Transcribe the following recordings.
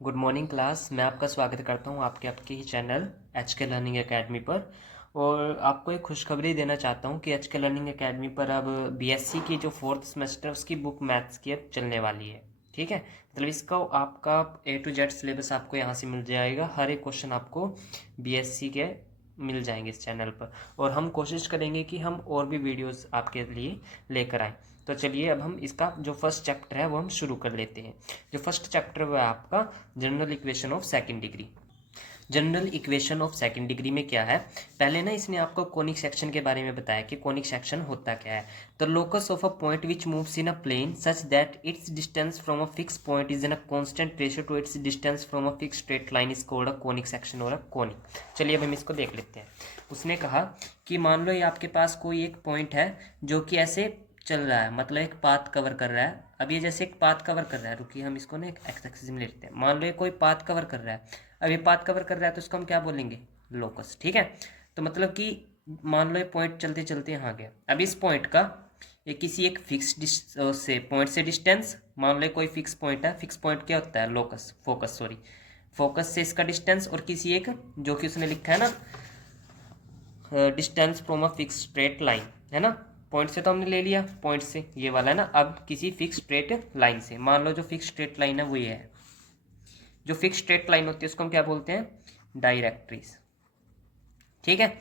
Good morning class. मैं आपका स्वागत करता हूं आपके ही चैनल एच के लर्निंग एकेडमी पर। और आपको एक खुशखबरी देना चाहता हूं कि एच के लर्निंग एकेडमी पर अब बीएससी की जो फोर्थ सेमेस्टर उसकी बुक मैथ्स की अब चलने वाली है। ठीक है, मतलब इसका आपका A to Z सिलेबस आपको यहाँ से मिल जाएगा। हर एक क्वेश्चन आपको बीएससी के मिल जाएंगे इस चैनल पर। और हम कोशिश करेंगे कि हम और भी वीडियोस आपके लिए लेकर आएँ। तो चलिए अब हम इसका जो फर्स्ट चैप्टर है वो हम शुरू कर लेते हैं। जो फर्स्ट चैप्टर वो है आपका general equation of second degree. General equation of second degree में क्या है, पहले ना इसने आपको कोनिक सेक्शन के बारे में बताया कि कोनिक सेक्शन होता क्या है। The locus of a point which moves in a plane such that its distance from a fix point is in a constant ratio to its distance from a fix straight line is called a conic section और a conic. चलिए अब हम इसको देख लेते हैं। उसने कहा कि मान लो ये आपके पास कोई एक पॉइंट है जो कि ऐसे चल रहा है, मतलब एक पाथ कवर कर रहा है। अब ये जैसे एक पाथ कवर कर रहा है, रुकिए हम इसको ना एक एक्स एक्सिस में लेते हैं। मान लो ये कोई पाथ कवर कर रहा है, अब ये पाथ कवर कर रहा है तो इसको हम क्या बोलेंगे, लोकस। ठीक है, तो मतलब कि मान लो ये पॉइंट चलते चलते यहाँ गया। अब इस पॉइंट का ये किसी एक फिक्स से पॉइंट से डिस्टेंस, मान लो कोई फिक्स पॉइंट है। फिक्स पॉइंट क्या होता है, लोकस, फोकस सॉरी, फोकस से इसका डिस्टेंस, और किसी एक जो कि उसने लिखा है ना distance from a fix straight line, है ना। पॉइंट से तो हमने ले लिया, पॉइंट से ये वाला है ना। अब किसी फिक्स स्ट्रेट लाइन से, मान लो जो फिक्स स्ट्रेट लाइन है वो ये है। जो फिक्स स्ट्रेट लाइन होती है उसको हम क्या बोलते हैं, डायरेक्ट्रिस। ठीक है,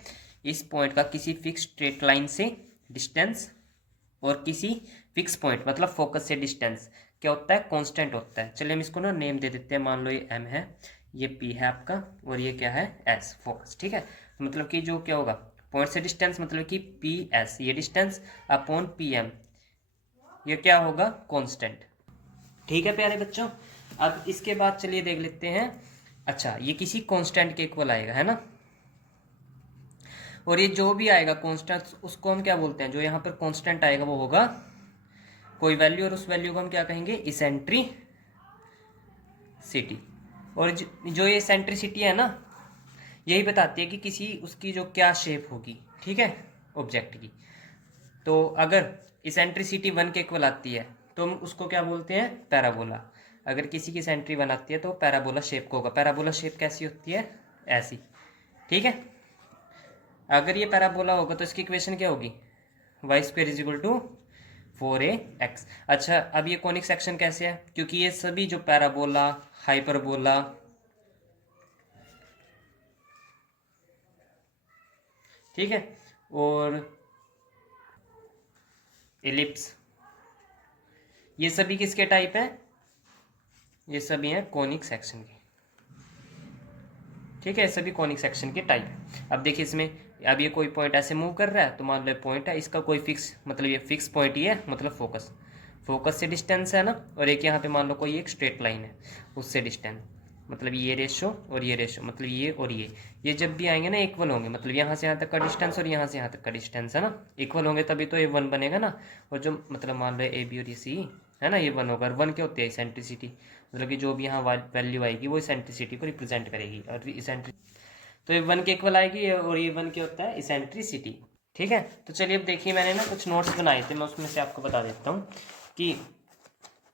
इस पॉइंट का किसी फिक्स स्ट्रेट लाइन से डिस्टेंस और किसी फिक्स पॉइंट मतलब फोकस से डिस्टेंस क्या होता है, कांस्टेंट होता है। चलिए हम इसको ना नेम दे देते हैं। मान लो ये m है, ये p है आपका, और ये क्या है, s, फोकस। ठीक है, तो मतलब कि जो क्या होगा, पॉइंट से डिस्टेंस मतलब कि ps ये डिस्टेंस अपॉन pm, ये क्या होगा, कांस्टेंट। ठीक है प्यारे बच्चों, अब इसके बाद चलिए देख लेते हैं। अच्छा, ये किसी कांस्टेंट के इक्वल आएगा, है ना। और ये जो भी आएगा कांस्टेंट उसको हम क्या बोलते हैं, जो यहाँ पर कांस्टेंट आएगा वो होगा कोई वैल्यू, और उस वैल्यू को हम क्या कहेंगे, इसेंट्रिसिटी। और जो ये इसेंट्रिसिटी है ना, यही बताती है कि किसी उसकी जो क्या शेप होगी, ठीक है, ऑब्जेक्ट की। तो अगर इसेंट्रिसिटी 1 के इक्वल आती है तो हम उसको क्या बोलते हैं, पैराबोला। अगर किसी की इसेंट्री 1 आती है तो पैराबोला शेप को होगा। पैराबोला शेप कैसी होती है, ऐसी। ठीक है, अगर ये पैराबोला होगा तो इसकी इक्वेशन क्या होगी, y square is equal to 4ax। अच्छा, अब ये कॉनिक सेक्शन कैसे है, क्योंकि ये सभी जो पैराबोला, हाइपरबोला, ठीक है, और एलिप्स, ये सभी किसके टाइप है, ये सभी हैं कॉनिक सेक्शन के। ठीक है, सभी कॉनिक सेक्शन के टाइप है। अब देखिए इसमें, अब ये कोई पॉइंट ऐसे मूव कर रहा है तो मान लो पॉइंट है, इसका कोई फिक्स, मतलब ये फिक्स पॉइंट ही है, मतलब फोकस, फोकस से डिस्टेंस है ना। और एक यहाँ पे मान लो कोई एक स्ट्रेट लाइन है, उससे डिस्टेंस, मतलब ये रेशो और ये रेशो, मतलब ये और ये जब भी आएंगे ना इक्वल होंगे, मतलब यहाँ से यहाँ तक का डिस्टेंस और यहाँ से यहाँ तक का डिस्टेंस, है ना, इक्वल होंगे तभी तो ये 1 बनेगा ना। और जो मतलब मान लो ए बी और ये सी है ना, ये 1 होगा। और 1 क्या होती है, इसेंट्रिसिटी, मतलब कि जो भी यहाँ वैल्यू आएगी वो इसेंट्रिसिटी को रिप्रेजेंट करेगी। और इसेंट्रि तो ये 1 के इक्वल आएगी, और ये 1 क्या होता है, इसेंट्रिसिटी। ठीक है, तो चलिए अब देखिए, मैंने ना कुछ नोट्स बनाए थे, मैं उसमें से आपको बता देता हूँ कि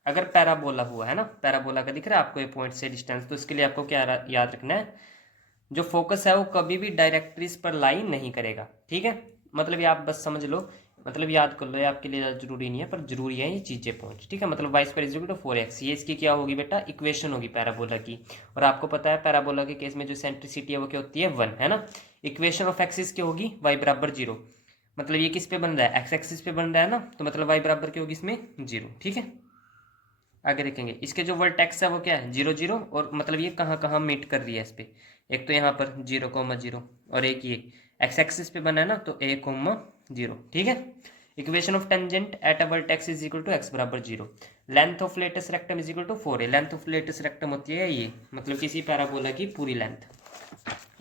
अगर पैराबोला हुआ है ना, पैराबोला का दिख रहा है आपको ये पॉइंट से डिस्टेंस, तो इसके लिए आपको क्या याद रखना है, जो फोकस है वो कभी भी डायरेक्ट्रिस पर लाई नहीं करेगा। ठीक है, मतलब ये आप बस समझ लो, मतलब याद कर लो, ये आपके लिए ज़्यादा जरूरी नहीं है पर जरूरी है ये चीज़ें पॉइंट। ठीक है, मतलब y square is equal to 4x, ये इसकी क्या होगी बेटा, इक्वेशन होगी पैराबोला की। और आपको पता है पैराबोला के केस में जो सेंट्रिसिटी है वो क्या होती है, 1, है ना। इक्वेशन ऑफ एक्सिस क्या होगी, y बराबर 0, मतलब ये किस पे बन रहा है, एक्स एक्सिस पे बन रहा है ना, तो मतलब y बराबर क्या होगी इसमें, 0। ठीक है, आगे देखेंगे इसके जो वर्टेक्स है वो क्या है, 0 0, और मतलब ये कहाँ कहाँ मीट कर रही है इस पे, एक तो यहाँ पर 0,0, और एक ये एक्स एक्सिस पे बना है ना, तो 1,0। ठीक है, equation of tangent at a vertex is equal to x बराबर 0। Length of latest rectum is equal to 4a। Length of latest rectum होती है ये, मतलब किसी पैराबोला की पूरी लेंथ,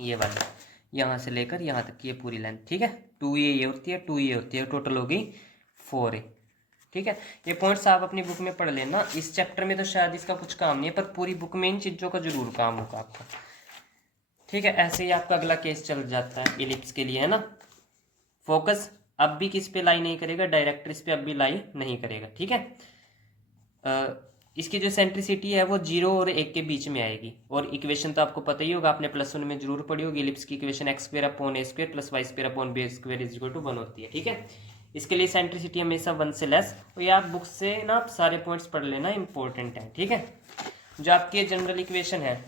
ये वाली यहाँ से लेकर यहाँ तक की ये पूरी लेंथ। ठीक है, 2a ये होती है, 2a होती है, टोटल हो गई 4a। ठीक है, ये पॉइंट्स आप अपनी बुक में पढ़ लेना। इस चैप्टर में तो शायद इसका कुछ काम नहीं है, पर पूरी बुक में इन चीज़ों का जरूर काम होगा आपका। ठीक है, ऐसे ही आपका अगला केस चल जाता है इलिप्स के लिए, है ना। फोकस अब भी किस पे लाई नहीं करेगा, डायरेक्ट्रिस पे अब भी लाई नहीं करेगा। ठीक है, इसकी जो सेंट्रिसिटी है वो 0 और 1 के बीच में आएगी। और इक्वेशन तो आपको पता ही होगा, आपने +1 में जरूर पढ़ी होगी, एलिप्स की equation x² / a² + y² / b² = 1 होती है। ठीक है, इसके लिए सेंट्रिसिटी हमेशा 1 से लेस। और ये आप बुक से ना आप सारे पॉइंट्स पढ़ लेना, इंपॉर्टेंट है। ठीक है, जो आपकी जनरल इक्वेशन है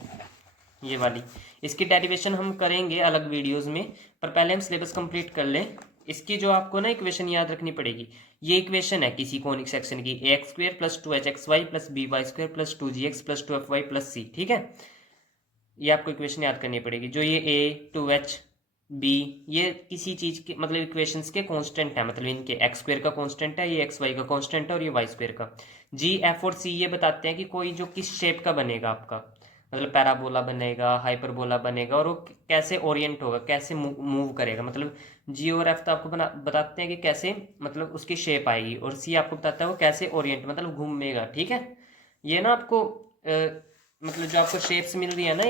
ये वाली, इसकी डेरिवेशन हम करेंगे अलग वीडियोस में, पर पहले हम सिलेबस कंप्लीट कर लें। इसकी जो आपको ना इक्वेशन याद रखनी पड़ेगी, ये इक्वेशन है किसी कोनिक सेक्शन की, ax² + 2hxy + by² + 2gx + 2fy + c। ठीक है, ये आपको इक्वेशन याद करनी पड़ेगी। जो ये a 2h b ये किसी चीज के मतलब इक्वेशंस के कांस्टेंट है, मतलब इनके x² का कांस्टेंट है, ये xy का कांस्टेंट है, और ये y² का। g f और c ये बताते हैं कि कोई जो किस शेप का बनेगा आपका, मतलब पैराबोला बनेगा, हाइपरबोला बनेगा, और वो कैसे ओरिएंट होगा, कैसे मूव करेगा। मतलब जी और एफ तो आपको बताते हैं कि कैसे मतलब उसकी शेप आएगी, और सी आपको बताता है वो कैसे ओरिएंट मतलब घूमेगा। ठीक है, ये ना आपको मतलब जो आपको शेप्स मिल रही है ना,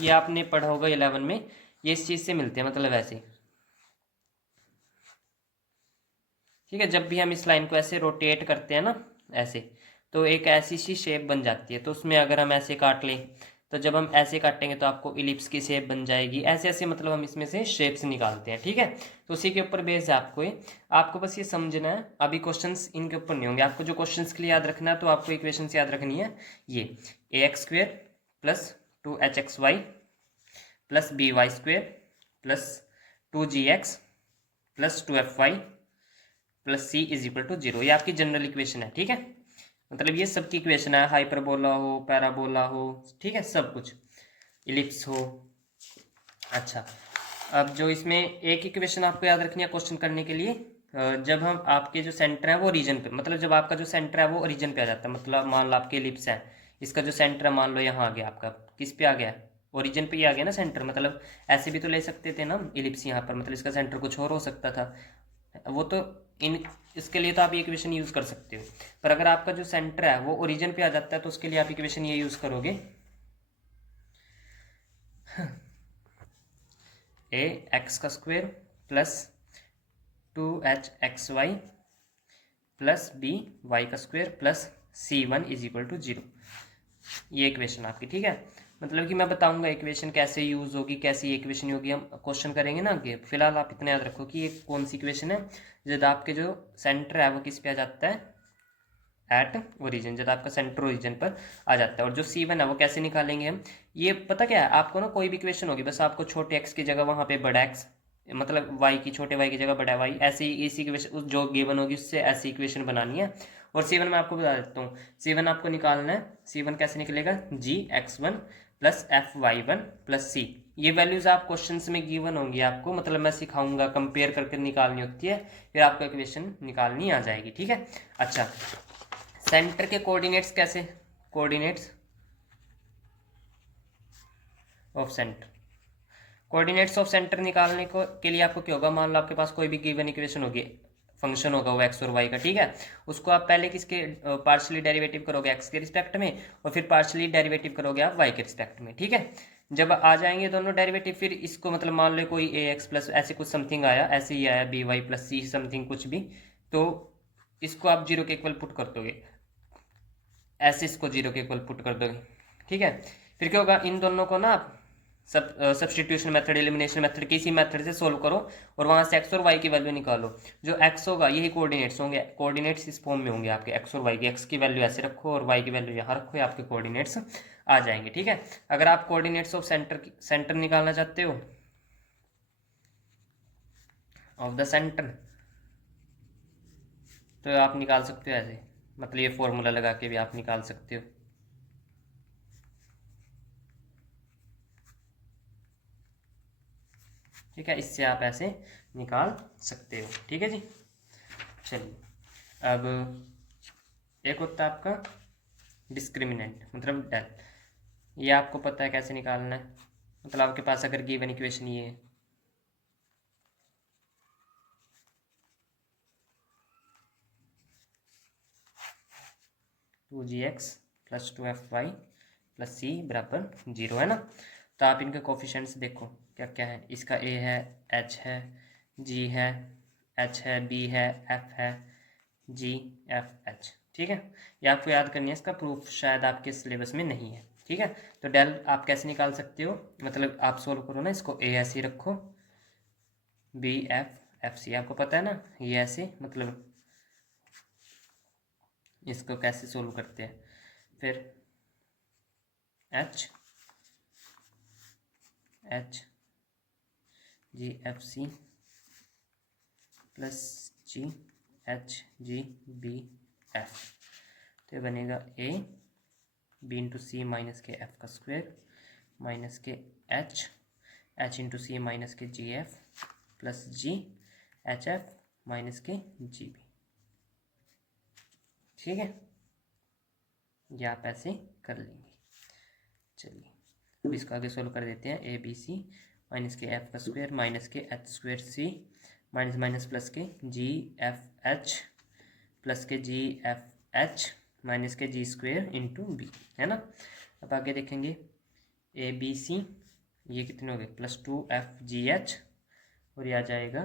ये आपने पढ़ा होगा 11 में, ये इस चीज़ से मिलते हैं, मतलब ऐसे। ठीक है, जब भी हम इस लाइन को ऐसे रोटेट करते हैं ना ऐसे, तो एक ऐसी सी शेप बन जाती है। तो उसमें अगर हम ऐसे काट लें, तो जब हम ऐसे काटेंगे तो आपको इलिप्स की शेप बन जाएगी। ऐसे ऐसे मतलब हम इसमें से शेप्स निकालते हैं। ठीक है, तो उसी के ऊपर बेस है आपको ये, आपको बस ये समझना है। अभी क्वेश्चंस इनके ऊपर नहीं होंगे, आपको जो क्वेश्चंस के लिए याद रखना है, तो आपको इक्वेशंस याद रखनी है। ये ax² + 2hxy + by² + 2gx + 2fy + c = 0, ये आपकी जनरल इक्वेशन है। ठीक है, मतलब ये सबकी इक्वेशन है, हाइपरबोला हो, पैराबोला हो, ठीक है, सब कुछ, इलिप्स हो। अच्छा, अब जो इसमें एक इक्वेशन आपको याद रखनी है क्वेश्चन करने के लिए, जब हम आपके जो सेंटर है वो रीजन पे, मतलब जब आपका जो सेंटर है वो रीजन पे आ जाता है, मतलब मान लो आपके इलिप्स है, इसका जो सेंटर है मान लो यहाँ आ गया आपका, किस पे आ गया, ओरिजिन पे ही आ गया ना सेंटर। मतलब ऐसे भी तो ले सकते थे ना इलिप्स यहाँ पर, मतलब इसका सेंटर कुछ और हो सकता था, वो तो इन इसके लिए तो आप ये इक्वेशन यूज़ कर सकते हो। पर अगर आपका जो सेंटर है वो ओरिजिन पे आ जाता है, तो उसके लिए आप इक्वेशन ये यूज़ करोगे, ax² + 2hxy + by² + c1 = 0, ये इक्वेशन आपकी। ठीक है, मतलब कि मैं बताऊंगा इक्वेशन कैसे यूज़ होगी, कैसी ये इक्वेशन होगी, हम क्वेश्चन करेंगे ना आगे। फिलहाल आप इतना याद रखो कि ये कौन सी इक्वेशन है, जब आपके जो सेंटर है वो किस पे आ जाता है, एट ओरिजिन, जब आपका सेंटर ओरिजिन पर आ जाता है। और जो C1 है वो कैसे निकालेंगे हम, ये पता क्या है आपको ना, कोई भी इक्वेशन होगी, बस आपको छोटे x की जगह वहाँ पे बड़ा x, मतलब y की छोटे y की जगह बड़ा y, ऐसे ही इसी इक्वेशन जो गिवन होगी उससे ऐसी इक्वेशन बनानी है। और C1 मैं आपको बता देता हूँ, C1 आपको निकालना है। C1 कैसे निकलेगा, gx1 + fy1 + c, ये वैल्यूज आप क्वेश्चंस में गिवन होंगी आपको, मतलब मैं सिखाऊंगा, कंपेयर करके निकालनी होती है, फिर आपको इक्वेशन निकालनी आ जाएगी। ठीक है, अच्छा, सेंटर के कोऑर्डिनेट्स कैसे, coordinates of centre, coordinates of centre निकालने को के लिए आपको क्या होगा, मान लो आपके पास कोई भी गिवन इक्वेशन होगी, फंक्शन होगा वो एक्स और वाई का। ठीक है, उसको आप पहले किसके पार्शियली डेरिवेटिव करोगे, एक्स के रिस्पेक्ट में, और फिर पार्शियली डेरिवेटिव करोगे आप वाई के रिस्पेक्ट में। ठीक है, जब आ जाएंगे दोनों डेरिवेटिव, फिर इसको मतलब मान लो कोई ax+ ऐसे कुछ समथिंग आया, ऐसे ही आया by + c समथिंग कुछ भी, तो इसको आप 0 के इक्वल पुट कर दोगे, ऐसे इसको 0 के इक्वल पुट कर दोगे। ठीक है, फिर क्या होगा, इन दोनों को ना आप सब्सटीट्यूशन मेथड, एलिमिनेशन मेथड, किसी मेथड से सोल्व करो, और वहां से x और y की वैल्यू निकालो। जो x होगा यही कोऑर्डिनेट्स होंगे, कोऑर्डिनेट्स इस फॉर्म में होंगे आपके x और y की, x की वैल्यू ऐसे रखो और y की वैल्यू यहाँ रखो, ये आपके कोऑर्डिनेट्स आ जाएंगे। ठीक है, अगर आप कोऑर्डिनेट्स ऑफ सेंटर निकालना चाहते हो, ऑफ द सेंटर, तो आप निकाल सकते हो ऐसे, मतलब ये फॉर्मूला लगा के भी आप निकाल सकते हो। ठीक है, इससे आप ऐसे निकाल सकते हो। ठीक है जी, चलिए, अब एक होता है आपका डिस्क्रिमिनेंट, मतलब डेल, ये आपको पता है कैसे निकालना है, मतलब आपके पास अगर गिवन इक्वेशन ये है, to ji x + 2fy + c = 0 है ना। तो आप इनके कोफिशिएंट्स देखो क्या क्या है, इसका a है, h है, g है, h है, b है, f है, g f h, ठीक है, ये आपको याद करनी है, इसका प्रूफ शायद आपके सिलेबस में नहीं है। ठीक है, तो डेल आप कैसे निकाल सकते हो, मतलब आप सोल्व करो ना, इसको ए ऐसे ही रखो, बी एफ सी आपको पता है ना, ये ऐसे मतलब इसको कैसे सोल्व करते हैं। फिर H G F C plus G H G B F, तो ये बनेगा A B into C minus K F का square minus K H into C minus K G F plus G H F minus K G B. ठीक है, ये आप ऐसे कर लेंगे। चलिए अब इसको आगे सोल्व कर देते हैं। A B C minus K F का square minus K H square सी माइनस माइनस प्लस के जी एफ एच प्लस के G F H minus K जी स्क्वायर इंटू बी, है ना। अब आगे देखेंगे ए बी सी, ये कितने हो गए, प्लस 2f(g(h) और ये आ जाएगा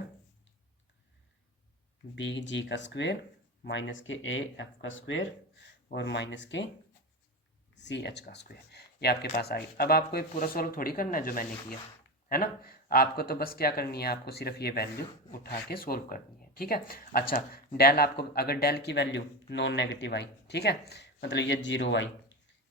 बी जी का स्क्वायर माइनस के ए एफ का स्क्वायर और माइनस के सी एच का स्क्वायर, ये आपके पास आ गई। अब आपको ये पूरा सोल्व थोड़ी करना है जो मैंने किया, है ना। आपको तो बस क्या करनी है, आपको सिर्फ ये वैल्यू उठा के सोल्व करनी है। ठीक है, अच्छा डेल आपको, अगर डेल की वैल्यू नॉन नेगेटिव आई, ठीक है, मतलब ये 0 आई,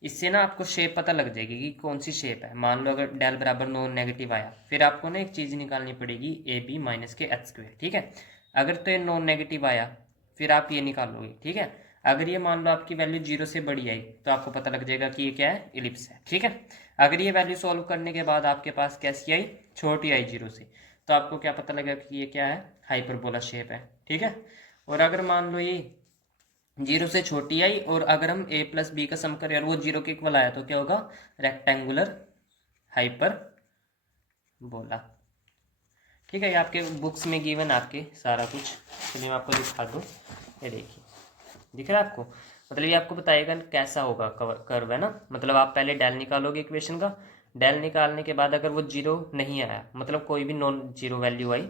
इससे ना आपको शेप पता लग जाएगी कि कौन सी शेप है। मान लो अगर डेल बराबर नॉन नेगेटिव आया, फिर आपको ना एक चीज़ निकालनी पड़ेगी, ए b minus K H square. ठीक है, अगर तो ये नॉन नेगेटिव आया फिर आप ये निकालोगे। ठीक है, अगर ये मान लो आपकी वैल्यू 0 से बड़ी आई तो आपको पता लग जाएगा कि ये क्या है, इलिप्स है। ठीक है, अगर ये वैल्यू सॉल्व करने के बाद आपके पास कैसी आई, छोटी आई 0 से, तो आपको क्या पता लगेगा कि ये क्या है, हाइपरबोला शेप है। ठीक है, और अगर मान लो ये 0 से छोटी आई और अगर हम a प्लस बी का सम करें और वो 0 के इक्वल आया तो क्या होगा, रेक्टेंगुलर हाइपरबोला। ठीक है, ये आपके बुक्स में गिवन आपके सारा कुछ। चलिए मैं आपको दिखा दूँ, ये देखिए दिख रहा है आपको, मतलब ये आपको बताएगा कैसा होगा कर्व, है ना। मतलब आप पहले डेल निकालोगे इक्वेशन का, डेल निकालने के बाद अगर वो 0 नहीं आया, मतलब कोई भी नॉन जीरो वैल्यू आई,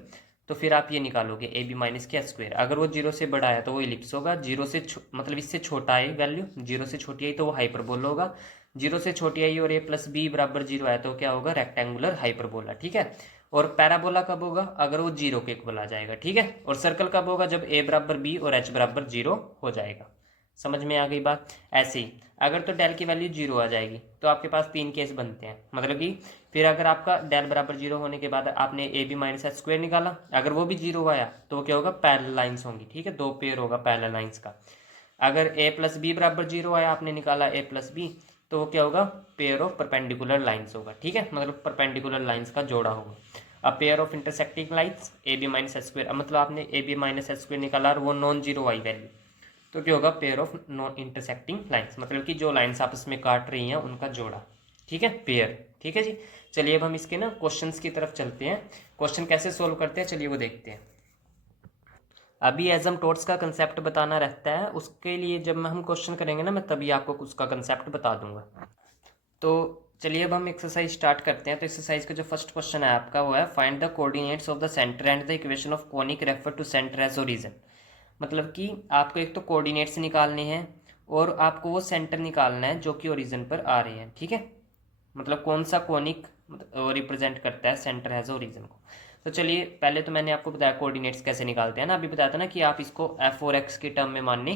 तो फिर आप ये निकालोगे ए b minus K H square. अगर वो 0 से बड़ा है तो वो इलिप्स होगा, 0 से मतलब इससे छोटा आई वैल्यू, 0 से छोटी आई तो वो हाइपरबोला होगा, 0 से छोटी आई और ए प्लस बी बराबर 0 आया तो क्या होगा, रेक्टेंगुलर हाइपरबोला। ठीक है, और पैराबोला कब होगा, अगर वो 0 के इक्वल आ जाएगा। ठीक है, और सर्कल कब होगा, जब ए बराबर बी और एच बराबर 0 हो जाएगा। समझ में आ गई बात। ऐसे ही अगर तो डेल की वैल्यू 0 आ जाएगी तो आपके पास 3 केस बनते हैं, मतलब कि फिर अगर आपका डेल बराबर 0 होने के बाद आपने a b minus h square निकाला, अगर वो भी 0 आया तो क्या होगा, पैरेलल लाइंस होंगी। ठीक है, 2 पेयर होगा पैरेलल लाइंस का। अगर ए प्लस बी बराबर 0 आया, आपने निकाला ए प्लस बी, तो वो क्या होगा, पेयर ऑफ परपेंडिकुलर लाइंस होगा। ठीक है, मतलब परपेंडिकुलर लाइंस का जोड़ा होगा। अब pair of intersecting lines a b minus h square, मतलब आपने a b minus h square निकाला और वो नॉन जीरो आई वैल्यू, तो क्या होगा, pair of non intersecting lines, मतलब कि जो लाइंस आपस में काट रही हैं उनका जोड़ा। ठीक है, पेयर। ठीक है जी, चलिए अब हम इसके ना क्वेश्चंस की तरफ चलते हैं। क्वेश्चन कैसे सोल्व करते हैं, चलिए वो देखते हैं। अभी एजम्प्टोट्स का कंसेप्ट बताना रहता है, उसके लिए जब हम क्वेश्चन करेंगे ना, मैं तभी आपको उसका कंसेप्ट बता दूंगा। तो चलिए अब हम एक्सरसाइज स्टार्ट करते हैं। तो एक्सरसाइज का जो फर्स्ट क्वेश्चन है आपका वो है, find the coordinates of the centre and the equation of conic refer to centre as origin. मतलब कि आपको एक तो कोऑर्डिनेट्स निकालने हैं और आपको वो सेंटर निकालना है जो कि ओरिजिन पर आ रहे हैं। ठीक है, मतलब कौन सा कोनिक रिप्रेजेंट करता है सेंटर एज ओरिजिन को। तो चलिए पहले तो मैंने आपको बताया कोऑर्डिनेट्स कैसे निकालते हैं ना, अभी बताया था ना कि आप इसको एफ और एक्स के टर्म में मानने,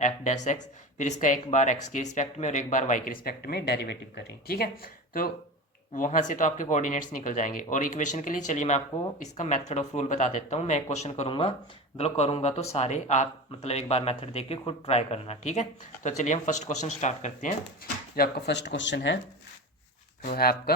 एफ डैश एक्स, फिर इसका एक बार एक्स के रिस्पेक्ट में और एक बार वाई के रिस्पेक्ट में डेरिवेटिव करें। ठीक है, तो वहाँ से तो आपके कोऑर्डिनेट्स निकल जाएंगे। और इक्वेशन के लिए चलिए मैं आपको इसका मेथड ऑफ रूल बता देता हूँ। मैं एक क्वेश्चन करूँगा, मतलब करूँगा तो सारे आप मतलब एक बार मेथड देख के खुद ट्राई करना। ठीक है, तो चलिए हम फर्स्ट क्वेश्चन स्टार्ट करते हैं। जो आपका फर्स्ट क्वेश्चन है वो है आपका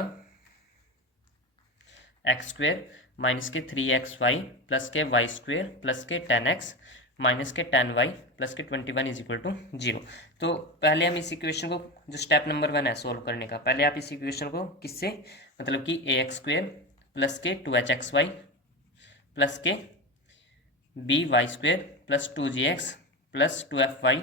एक्स स्क्वेयर माइनस के 3xy प्लस के वाई स्क्वेयर प्लस के 10x माइनस के 10y प्लस के 21 इज इक्वल टू 0। तो पहले हम इस इक्वेशन को, जो स्टेप नंबर 1 है सोल्व करने का, पहले आप इस इक्वेशन को किससे, मतलब कि ए एक्स स्क्वेयर प्लस के 2hxy प्लस के b y square plus 2gx plus 2fy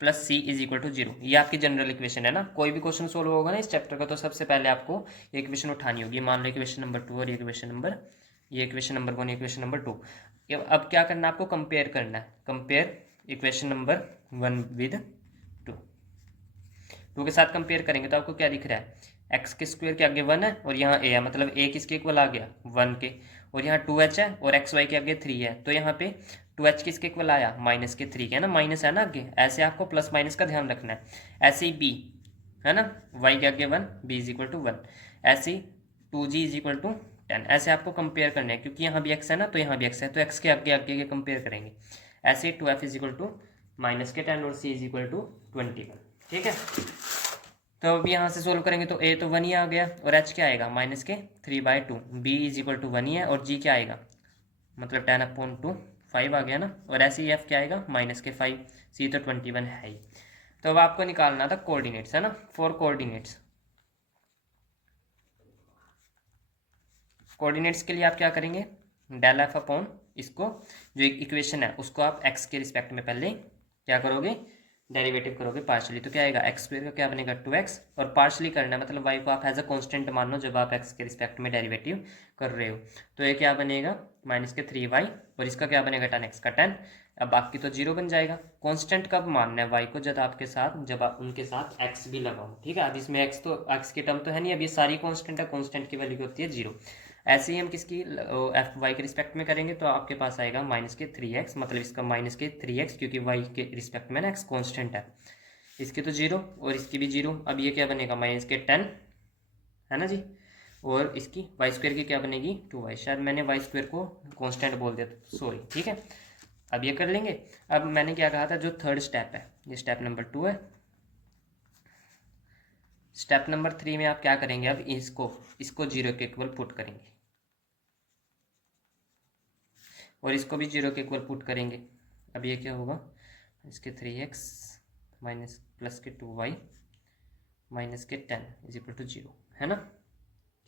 plus c is equal to 0, ये आपकी जनरल इक्वेशन है ना। कोई भी क्वेश्चन सोल्व होगा ना इस चैप्टर का तो सबसे पहले आपको ये इक्वेशन उठानी होगी। मान लो इक्वेशन नंबर 2 और ये इक्वेशन नंबर 1, इक्वेशन नंबर 2। अब क्या करना है आपको, कंपेयर करना है। कंपेयर इक्वेशन नंबर 1 विद 2 के साथ कंपेयर करेंगे तो आपको क्या दिख रहा है, एक्स के स्क्वायर के आगे 1 है और यहाँ ए है, मतलब ए किसके इक्वल आ गया 1 के, और यहाँ 2h है और एक्स वाई के आगे 3 है, तो यहाँ पे 2h किसके इक्वल आया -3 के, है ना, माइनस है ना आगे, ऐसे आपको प्लस माइनस का ध्यान रखना है। ऐसे ही बी है ना, y के आगे 1, b इज इक्वल टू 1, ऐसे ही 2g इज इक्वल टू 10, ऐसे आपको कंपेयर करना है, क्योंकि यहाँ भी x है ना तो यहाँ भी x है, तो x के आगे आगे कंपेयर करेंगे। ऐसे 2f इज इक्वल टू -10 और c इज इक्वल टू 21, ठीक है। तो अब यहाँ से सोल्व करेंगे तो a तो 1 ही आ गया और h क्या आएगा -3/2, b इज इक्वल टू 1 ही है और g क्या आएगा, मतलब 10/2 5 आ गया ना, और ऐसे ही f क्या आएगा -5, c तो 21 है ही। तो अब आपको निकालना था कोऑर्डिनेट्स, है ना, 4 कोऑर्डिनेट्स। कोऑर्डिनेट्स के लिए आप क्या करेंगे, डेल एफ अपॉन इसको जो एक इक्वेशन है उसको आप x के रिस्पेक्ट में पहले क्या करोगे, डेरिवेटिव करोगे पार्शली, तो क्या आएगा एक्स स्क्वायर का क्या बनेगा 2x, और पार्शली करना है मतलब y को आप एज अ कांस्टेंट मान लो जब आप x के रिस्पेक्ट में डेरिवेटिव कर रहे हो, तो ये क्या बनेगा -3y और इसका क्या बनेगा 10x का 10, अब बाकी तो 0 बन जाएगा। कांस्टेंट कब मानना है y को, जब आपके साथ जब आप उनके साथ x भी लगाओ, ठीक है। अब इसमें x तो x की टर्म तो है नहीं, अब ये सारी कांस्टेंट है, कांस्टेंट की वैल्यू होती है 0। ऐसे ही हम किसकी एफ वाई के रिस्पेक्ट में करेंगे तो आपके पास आएगा -3x, मतलब इसका -3x क्योंकि y के रिस्पेक्ट में ना x कांस्टेंट है, इसकी तो 0 और इसकी भी 0। अब ये क्या बनेगा -10 है ना जी, और इसकी वाई स्क्वायर की क्या बनेगी 2y, शायद मैंने वाई स्क्वायर को कांस्टेंट बोल दिया था, सॉरी, ठीक है। अब ये कर लेंगे। अब मैंने क्या कहा था, जो थर्ड स्टेप है ये स्टेप नंबर 2 है। स्टेप नंबर 3 में आप क्या करेंगे, अब इसको 0 के इक्वल पुट करेंगे और इसको भी 0 के इक्वल पुट करेंगे। अब ये क्या होगा, इसके 3x माइनस प्लस के 2y माइनस के 10 इज इक्वल टू 0, है ना,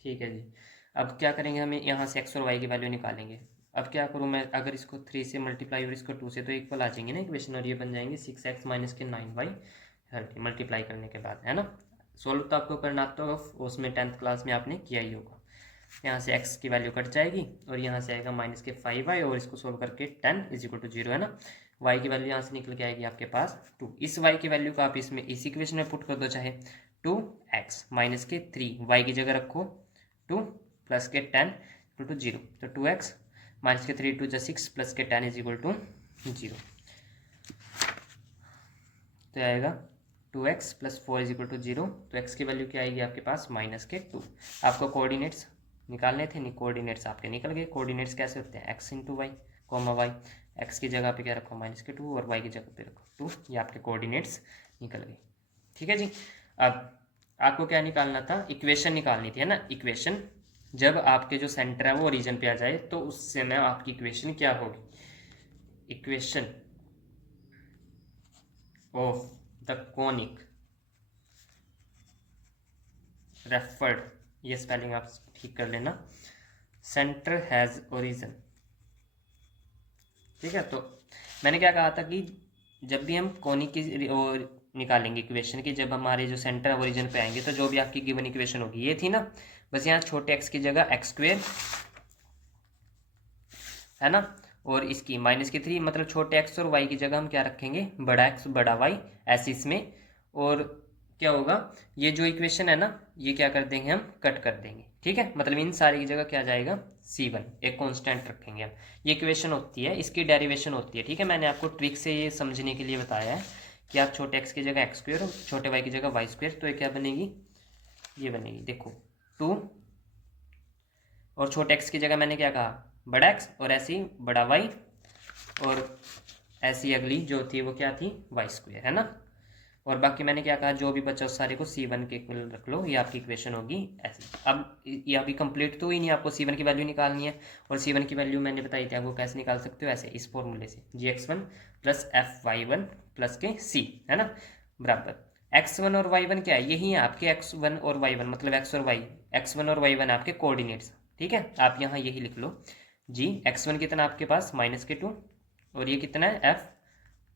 ठीक है जी। अब क्या करेंगे, हमें यहाँ से x और y की वैल्यू निकालेंगे। अब क्या करूँ मैं, अगर इसको 3 से मल्टीप्लाई और इसको 2 से, तो इक्वल आ जाएंगे ना इक्वेशन, और ये बन जाएंगे 6x माइनस के 9y मल्टीप्लाई करने के बाद, है ना। सोल्व तो आपको करना तो उसमें 10th क्लास में आपने किया ही होगा। यहाँ से x की वैल्यू कट जाएगी और यहाँ से आएगा -5y और इसको सोल्व करके 10 इज इक्वल टू 0, है ना। y की वैल्यू यहाँ से निकल के आएगी आपके पास 2। इस y की वैल्यू को आप इसमें इस इक्वेशन में पुट कर दो, चाहे 2x माइनस के 3 y की जगह रखो 2 प्लस के 10 इक्वल टू 0, तो 2x माइनस के 3 2 6 प्लस के 10 इज इक्वल टू 0, तो आएगा 2x plus 4 is equal to 0। तो x की वैल्यू क्या आएगी आपके पास -2। आपको कोऑर्डिनेट्स निकालने थे, नहीं कोऑर्डिनेट्स आपके निकल गए। कोऑर्डिनेट्स कैसे होते हैं, x into y comma y, x की जगह पे क्या रखो -2 और y की जगह पे रखो 2, ये आपके कोऑर्डिनेट्स निकल गए, ठीक है जी। अब आपको क्या निकालना था, इक्वेशन निकालनी थी, है ना। इक्वेशन जब आपके जो सेंटर है वो ओरिजिन पे आ जाए तो उस समय आपकी इक्वेशन क्या होगी, equation of the conic referred, ये स्पेलिंग आप ठीक कर लेना, सेंटर हैज ओरिजिन, ठीक है। तो मैंने क्या कहा था कि जब भी हम कोनिक की और निकालेंगे इक्वेशन की, जब हमारे जो सेंटर ओरिजिन पे आएंगे तो जो भी आपकी गिवन इक्वेशन होगी ये थी ना, बस यहाँ छोटे x की जगह x स्क्वायर, है ना, और इसकी -3, मतलब छोटे x और y की जगह हम क्या रखेंगे बड़ा x बड़ा y, ऐसे इसमें। और क्या होगा, ये जो इक्वेशन है ना ये क्या कर देंगे हम कट कर देंगे, ठीक है। मतलब इन सारी की जगह क्या जाएगा C1, एक कांस्टेंट रखेंगे हम। ये इक्वेशन होती है, इसकी डेरिवेशन होती है, ठीक है। मैंने आपको ट्रिक से ये समझने के लिए बताया है कि आप छोटे x की जगह x स्क्वायर और छोटे y की जगह y स्क्वायर, तो ये क्या बनेगी, ये बनेगी देखो 2, और छोटे x की जगह मैंने क्या कहा बड़ा x, और ऐसी बड़ा y, और ऐसी अगली जो थी वो क्या थी y स्क्वायर, है ना। और बाकी मैंने क्या कहा, जो भी बचा उस सारे को C1 के इक्वल रख लो, ये आपकी इक्वेशन होगी ऐसी। अब ये अभी कंप्लीट तो ही नहीं, आपको C1 की वैल्यू निकालनी है, और C1 की वैल्यू मैंने बताई थी आपको कैसे निकाल सकते हो, ऐसे इस फॉर्मूले से gx1 प्लस fy1 प्लस के c, है ना, बराबर x1 और y1 क्या है, यही है आपके x1 और y1, मतलब x और y, x1 और y1 आपके कोऑर्डिनेट्स, ठीक है। आप यहाँ यही लिख लो जी, x1 कितना आपके पास -2 और ये कितना है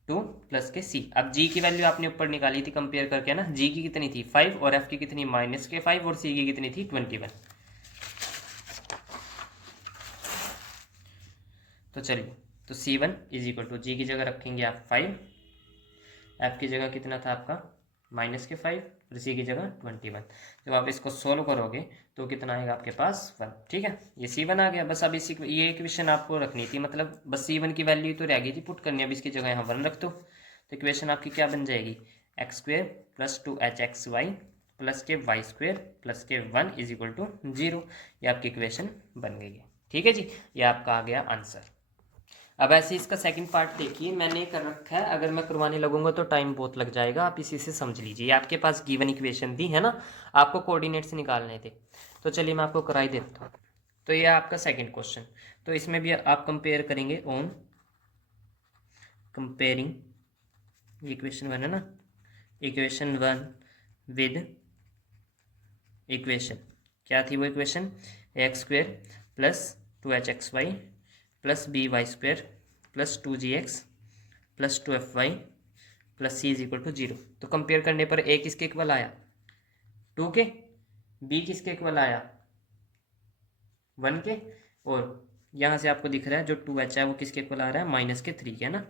f2 प्लस के c। अब g की वैल्यू आपने ऊपर निकाली थी कंपेयर करके ना, g की कितनी थी 5 और f की कितनी -5 और c की कितनी थी 21। तो चलिए, तो तो C1 इज इक्वल टू जी की जगह रखेंगे आप 5, एफ की जगह कितना था आपका -5 और सी की जगह 21। जब आप इसको सोल्व करोगे तो कितना आएगा आपके पास 1। ठीक है, ये C1 आ गया। बस अब इसी ये इक्वेशन आपको रखनी थी, मतलब बस C1 की वैल्यू तो रह गई थी पुट करनी। अब इसकी जगह यहाँ 1 रख दो तो इक्वेशन आपकी क्या बन जाएगी, x² + 2hxy प्लस के y² प्लस के 1 इज इक्वल टू 0। ये आपकी इक्वेशन बन गई है। ठीक है जी, ये आपका आ गया आंसर। अब ऐसे इसका सेकंड पार्ट देखिए, मैंने कर रखा है, अगर मैं करवाने लगूंगा तो टाइम बहुत लग जाएगा, आप इसी से समझ लीजिए। आपके पास गिवन इक्वेशन दी है ना, आपको कोऑर्डिनेट्स निकालने थे, तो चलिए मैं आपको कराई देता हूँ। तो ये आपका सेकंड क्वेश्चन, तो इसमें भी आप कंपेयर करेंगे ऑन कंपेयरिंग इक्वेशन 1 है ना, इक्वेशन 1 विद इक्वेशन, क्या थी वो equation, x² + 2hxy + by² + 2gx + 2fy + c is equal to 0। तो कंपेयर करने पर a किसके इक्वल आया 2 के, b किसके इक्वल आया 1 के, और यहाँ से आपको दिख रहा है जो 2h है वो किसके इक्वल आ रहा है -3 के, है ना।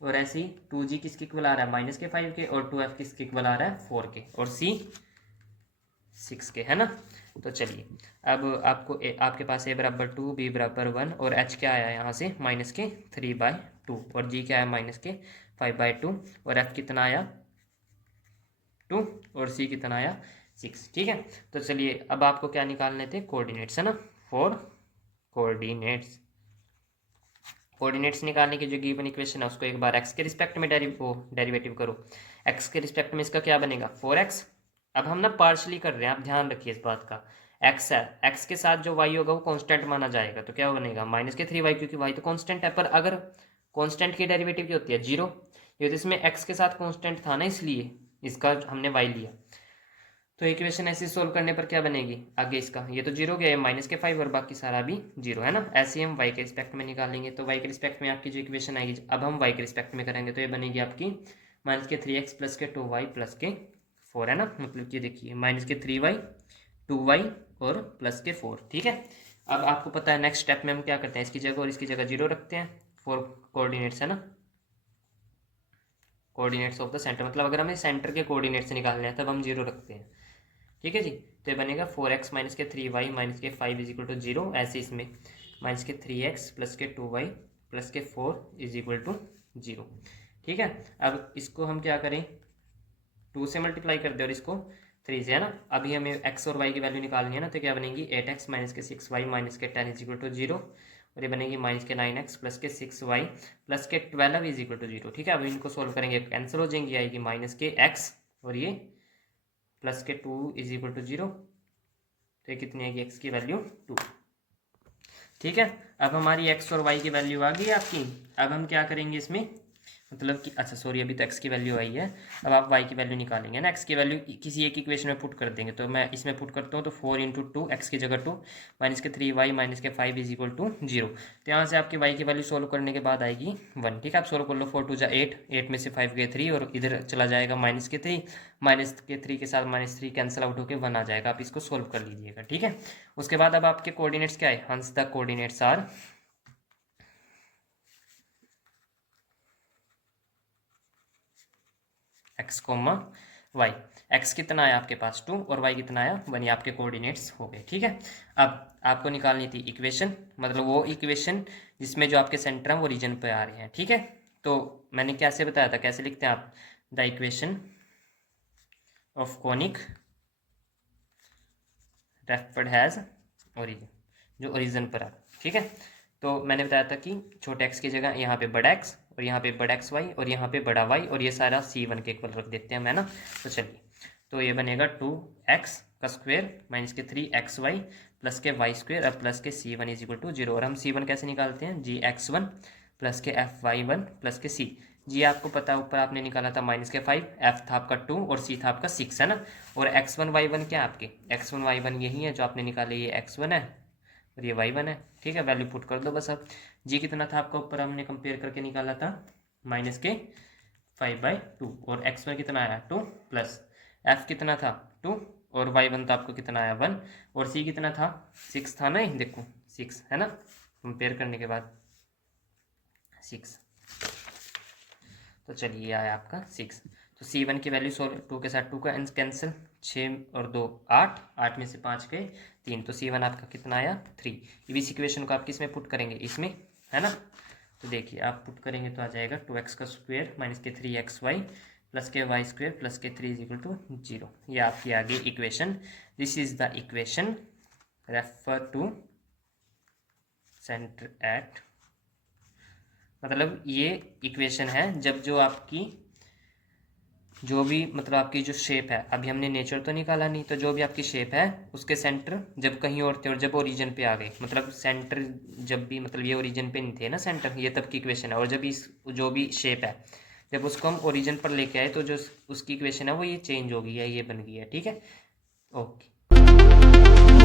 और ऐसे ही 2g किसके इक्वल आ रहा है -5 के, और 2f किसके इक्वल आ रहा है 4 के, और c 6 के, है ना। तो चलिए अब आपको आपके पास a = 2, b = 1 और h क्या आया यहाँ से -3/2 और g क्या आया -5/2 और f कितना आया 2 और c कितना आया 6। ठीक है, तो चलिए अब आपको क्या निकालने थे, कोऑर्डिनेट्स, है ना। फॉर कोऑर्डिनेट्स निकालने की जो गिवन इक्वेशन है उसको एक बार x के रिस्पेक्ट में डेरिवेटिव करो। x के रिस्पेक्ट में इसका क्या बनेगा 4x। अब हम ना पार्शली कर रहे हैं, आप ध्यान रखिए इस बात का। x है, x के साथ जो y होगा वो कांस्टेंट माना जाएगा, तो क्या बनेगा -3y, क्योंकि y तो कांस्टेंट है। पर अगर कांस्टेंट की डेरिवेटिव क्या होती है 0, ये तो इसमें x के साथ कांस्टेंट था ना, इसलिए इसका हमने y लिया। तो इक्वेशन ऐसे सोल्व करने पर क्या बनेगी आगे, इसका ये तो 0 गया, -5 और बाकी सारा भी 0, है ना। ऐसे ही हम y के रिस्पेक्ट में निकालेंगे, तो y के रिस्पेक्ट में आपकी जो इक्वेशन आएगी, अब हम y के रिस्पेक्ट में करेंगे तो ये बनेगी आपकी -3x + 2y + 4, है ना। मतलब कि देखिए -3y 2y और +4। ठीक है, अब आपको पता है नेक्स्ट स्टेप में हम क्या करते हैं, इसकी जगह और इसकी जगह 0 रखते हैं फॉर कोऑर्डिनेट्स, है ना। कोऑर्डिनेट्स ऑफ द सेंटर, मतलब अगर हमें सेंटर के कोऑर्डिनेट्स निकालने हैं तब हम 0 रखते हैं। ठीक है जी, तो ये बनेगा 4x - 3y - 5 is equal to 0। ऐसे इसमें -3x + 2y + 4 is equal to 0। ठीक है, अब इसको हम क्या करें 2 से मल्टीप्लाई कर दे और इसको 3 से, है ना। अभी हमें x और y की वैल्यू निकालनी है ना, तो क्या बनेगी 8x - 6y - 10 is equal to 0 और ये बनेगी -9x + 6y + 12 is equal to 0। ठीक है, अब इनको सोल्व करेंगे कैंसिल हो जाएंगी, आएगी -x और ये +2 इज इक्वल टू 0। तो ये कितनी आएगी x की वैल्यू 2। ठीक है, अब हमारी x और y की वैल्यू आ गई आपकी। अब हम क्या करेंगे इसमें, मतलब कि अच्छा सॉरी, अभी तो x की वैल्यू आई है, अब आप y की वैल्यू निकालेंगे ना। x की वैल्यू किसी एक इक्वेशन में पुट कर देंगे, तो मैं इसमें पुट करता हूँ, तो 4 × 2 x की जगह 2 -3y - 5 इज इक्वल टू 0। तो यहाँ से आपकी y की वैल्यू सोल्व करने के बाद आएगी 1। ठीक है, आप सोल्व कर लो, 4 × 2 = 8, 8 में से 5 गए 3 और इधर चला जाएगा -3, -3 के साथ -3 कैंसिल आउट होकर 1 आ जाएगा। आप इसको सोल्व कर लीजिएगा। ठीक है, उसके बाद अब आपके कोऑर्डिनेट्स क्या है, hence the coordinates are x, y। x कितना आया आपके पास 2 और y कितना आया 1, ये आपके कोऑर्डिनेट्स हो गए। ठीक है, अब आपको निकालनी थी इक्वेशन, मतलब वो इक्वेशन जिसमें जो आपके सेंटर हैं वो रीजन पे आ रहे हैं। ठीक है, तो मैंने कैसे बताया था, कैसे लिखते हैं आप, the equation of conic referred has origin, जो ओरिजिन पर आ। ठीक है, तो मैंने बताया था कि छोटे x की जगह यहाँ पे बड़ा x और यहाँ पे बड़ा xy और यहाँ पे बड़ा y और ये सारा c1 के इक्वल रख देते हैं, है ना। तो चलिए, तो ये बनेगा 2x का स्क्वायर -3xy + के y² और प्लस के c1 इज इक्वल टू 0। और हम c1 कैसे निकालते हैं, gx1 + के fy1 + के c। जी आपको पता है, ऊपर आपने निकाला था -5, f था आपका 2 और c था आपका 6, है ना। और x1 y1 क्या है आपके, x1 y1 यही है जो आपने निकाले, ये x1 है और ये y1 है। ठीक है, वैल्यू पुट कर दो बस। अब g कितना था आपका, ऊपर हमने कंपेयर करके निकाला था -5/2 और x1 कितना आया 2 प्लस f कितना था 2 और y1 तो आपको कितना आया 1 और c कितना था 6 था ना, देखो 6, है ना। कंपेयर करने के बाद 6। तो चलिए ये आया आपका 6। तो C1 की वैल्यू 2 के साथ 2 का कैंसिल, 6 और 2 8, 8 में से 5 गए 3, तो C1 आपका कितना आया 3। अब इस इक्वेशन को आप किस में पुट करेंगे, इसमें, है ना। तो देखिए आप पुट करेंगे तो आ जाएगा 2x का स्क्वायर माइनस के 3xy प्लस के वाई स्क्वायर प्लस के 3 इज इक्वल टू 0। ये आपकी आ गई इक्वेशन। This is the equation, refer to centre at, मतलब ये इक्वेशन है जब जो आपकी जो भी मतलब आपकी जो शेप है, अभी हमने नेचर तो निकाला नहीं, तो जो भी आपकी शेप है उसके सेंटर जब कहीं और थे और जब ओरिजिन पे आ गए, मतलब सेंटर जब भी मतलब ये ओरिजिन पे नहीं थे ना सेंटर, ये तब की इक्वेशन है। और जब इस जो भी शेप है जब उसको हम ओरिजिन पर लेके आए तो जो उसकी इक्वेशन है वो ये चेंज हो गई है, ये बन गई है, ठीक है। ओके।